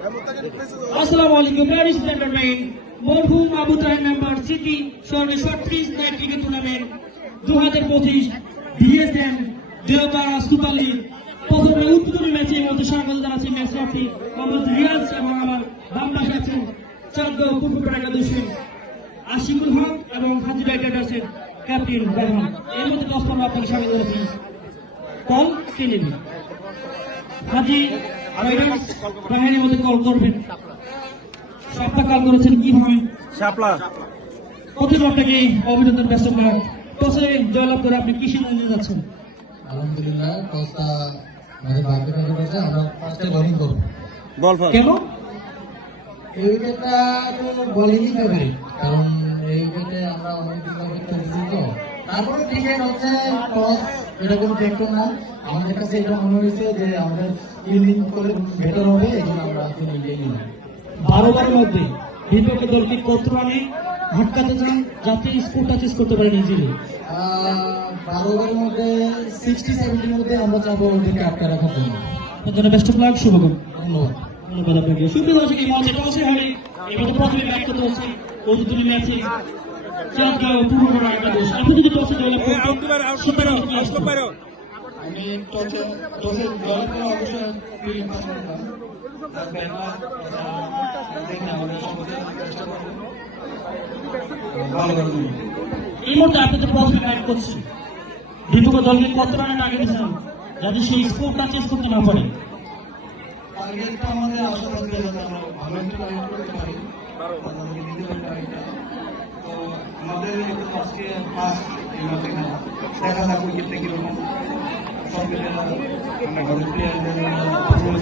আসসালামু আলাইকুম ladies and gentlemen, মরহুম আবু তাহের মেম্বার সিটি শহরের short pitch night cricket tournament 2025 BSM Deopara super league প্রথমে উদ্বোধনী ম্যাচের মধ্যে স্বাগত জানাচ্ছি ম্যাচ রেফারি মোহাম্মদ রিয়াজ এবং আমার বাম পাশে আছেন চাঁদগাঁও পূর্বপাড়া একাদশের আশিকুল হক এবং হাজি রাইডার্সের ক্যাপ্টেন রহমান। এর মধ্যে 10-15 আপনাকে স্বাগত জানাচ্ছি। কল টেলিভি হাজি রাইডার্স বাহিনীর মধ্যে কল করবেন। সাপটা কল করেছেন কি হবে শাপলা প্রথম আপনাকে অভিনন্দন ব্যস্ত করার টসে জয়লাভ করে আপনি কি সিদ্ধান্ত যাচ্ছেন? আলহামদুলিল্লাহ টসটা আমাদের ভাগ্যের মধ্যে রয়েছে, আমরা ফার্স্টে বোলিং করব। বল ফল কেন এই উইকেটটা তো বোলিংই ফেভারিট, কারণ এই উইকেটে আমরা অনেকদিন ধরে খেলছি তো। তারপরে ক্রিকেট হচ্ছে টস, এটা কোনো ফ্যাক্টর না। আমাদের কাছে এটা মনে হয়েছে যে আমাদের ফিল্ডিং করে বেটার হবে, এই জন্য আমরা ফিল্ডিং নিলাম। 12 ওভারের মধ্যে বিপক্ষ দলকে কত রানে হাটকাতে চান যাতে স্কোরটা চেস করতে পারেন ইজিলি? 12 ওভারের মধ্যে 60-70 মধ্যে আমরা চাবো ওদেরকে আটকে রাখার জন্য। আপনার জন্য বেস্ট অফ লাক, শুভকামনা। ধন্যবাদ। ধন্যবাদ আপনাকে। সুপ্রিয় দর্শক, এই ম্যাচে টসে হবে এবারে প্রথমে ব্যাট করতে হচ্ছে উদ্বোধনী ম্যাচে চাঁদগাঁও পূর্বপাড়া একাদশ। আপনি যদি টসে জয়লাভ করেন আমি টসে জয়লাভ করে অবশ্যই ফিল্ডিং পাস করলাম। আর ব্যাটম্যান দেখে আমাদের সঙ্গে চেষ্টা করবো ভালো করার জন্য। এই মুহূর্তে আপনি তো প্রথমে ব্যাট করছেন, বিপক্ষ দলকে কত রানে টার্গেট দিচ্ছেন যাতে সেই স্কোরটা চেস করতে না পারে? টার্গেটটা আমাদের আশা থাকবে যাতে আমরা ভালো একটা টার্গেট করতে পারি, আমাদেরকে দিতে পারি টার্গেটটা। তো আমাদের আজকে ফার্স্ট এই ম্যাচে দেখা যাক উইকেটটা কিরকম। সব মিলে আমাদের প্লেয়ারদের পারফরমেন্স